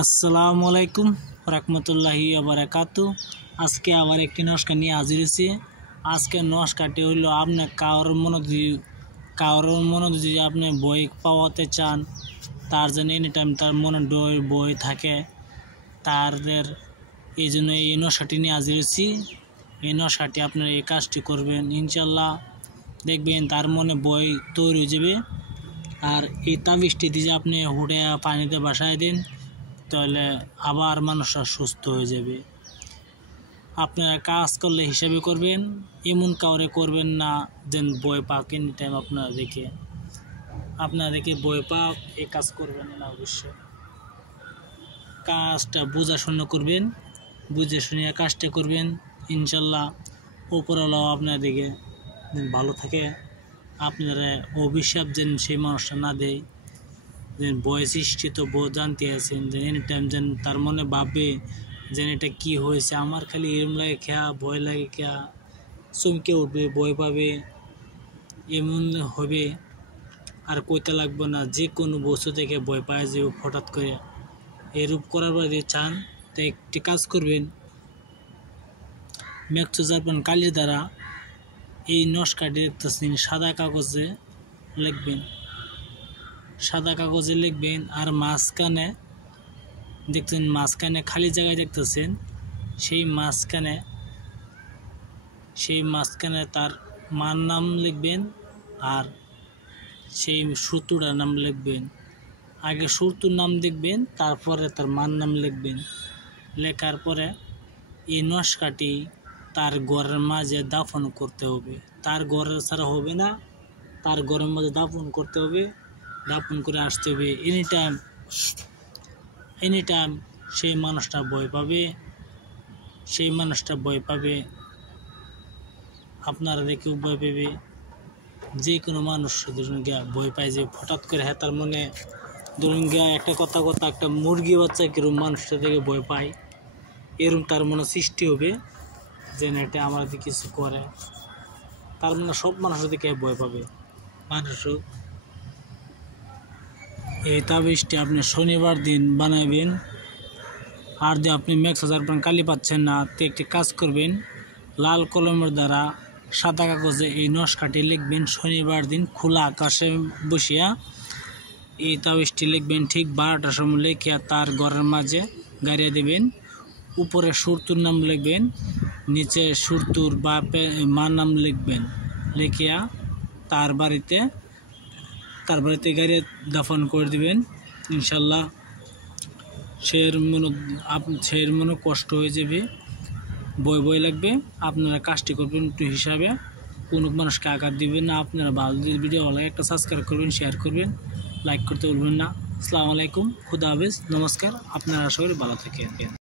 আসসালামু আলাইকুম রহমতুল্লাহি বারাকাতু। আজকে আবার একটি নস্কা নিয়ে হাজির হয়েছি। আজকের নস্কাটি হইল আপনি কারোর মনে যদি আপনি বই পাওয়াতে চান, তার জন্য এনি টাইম তার মনে বই থাকে, তাদের এই জন্য এই নস্কাটি নিয়ে হাজির হয়েছি। এই নস্কাটি আপনারা এই কাজটি করবেন, ইনশাল্লাহ দেখবেন তার মনে বই তৈরি হয়ে যাবে। আর এই তাবিজটি দিয়ে আপনি হুড়ে পানিতে বাসায় দিন, তাহলে আবার মানুষরা সুস্থ হয়ে যাবে। আপনারা কাজ করলে হিসাবে করবেন, এমন কাউরে করবেন না যেন বই পাক এনি টাইম আপনারা দেখে বই পাক এই কাজ করবেন না। অবশ্যই কাজটা বুঝাশোনা করবেন, বুঝে শুনে কাজটা করবেন, ইনশাল্লাহ উপরওয়ালাও আপনার দিকে ভালো থাকে। আপনারা অভিশাপ যেন সেই মানুষটা না দেয়, যেন বয় সৃষ্টি তো জানতে আছেন যে এনি টাইম যেন তার মনে ভাববে যেন এটা কী হয়েছে, আমার খালি এরম লাগে খেয়া, ভয় লাগে খেয়া, চমকে উঠবে, ভয় পাবে, এমন হবে। আর কইতে লাগবে না, যে কোনো বস্তু থেকে ভয় পায় যে হঠাৎ করে এরূপ করার পরে চান তো একটি কাজ করবেন। মেঘচুজারপন কালির দ্বারা এই নস্কাটি দেখতেছেন সাদা কাগজে লিখবেন, সাদা কাগজে লিখবেন। আর মাঝখানে দেখতেছেন, মাঝখানে খালি জায়গায় দেখতেছেন, সেই মাঝখানে তার মার নাম লিখবেন আর সেই সূত্রটার নাম লিখবেন। আগে সূত্রর নাম দেখবেন, তারপরে তার মার নাম লিখবেন। লেখার পরে এই নস্কাটি তার ঘরের মাঝে দাফন করতে হবে। তার ঘরের ছাড়া হবে না, তার ঘরের মাঝে দাফন করতে হবে, দাফন করে আসতে হবে। এনি টাইম সেই মানুষটা ভয় পাবে, আপনারা দেখেও ভয় পাবে। যে কোনো মানুষ ধরুন গিয়া ভয় পায় যে হঠাৎ করে তার মনে ধরুন গিয়া একটা কথা একটা মুরগি বাচ্চা কিরম মানুষটা থেকে ভয় পায়, এরকম তার মনে সৃষ্টি হবে যে না এটা আমাদের কিছু করে, তার মনে সব মানুষের দিকে ভয় পাবে। মানুষও এই তাবিজটি আপনি শনিবার দিন বানাবেন। আর যদি আপনি মেঘচুজারপন কালি পাচ্ছেন না, তো একটি কাজ করবেন, লাল কলমের দ্বারা সাদা কাগজে এই নস্কাটি লিখবেন। শনিবার দিন খোলা আকাশে বসিয়া এই তাবিজটি লিখবেন। ঠিক 12টার সময় লিখিয়া তার ঘরের মাঝে গাড়িয়ে দেবেন। উপরে সুরতুর নাম লিখবেন, নিচে সুরতুর বা মার নাম লিখবেন। লিখিয়া তার বাড়িতে গাড়িয়ে দাফন করে দিবেন। ইনশাল্লাহ সের মনে কষ্ট হয়ে যাবে, বই লাগবে। আপনারা কাজটি করবেন একটু হিসাবে, কোনো মানুষকে আঘাত দিবেন না। আপনারা ভালো ভিডিও ভালো লাগে একটা সাবস্ক্রাইব করবেন, শেয়ার করবেন, লাইক করতে ভুলবেন না। আসসালামু আলাইকুম, খুদা হাফেজ, নমস্কার। আপনারা আশা করি ভালো থাকবেন।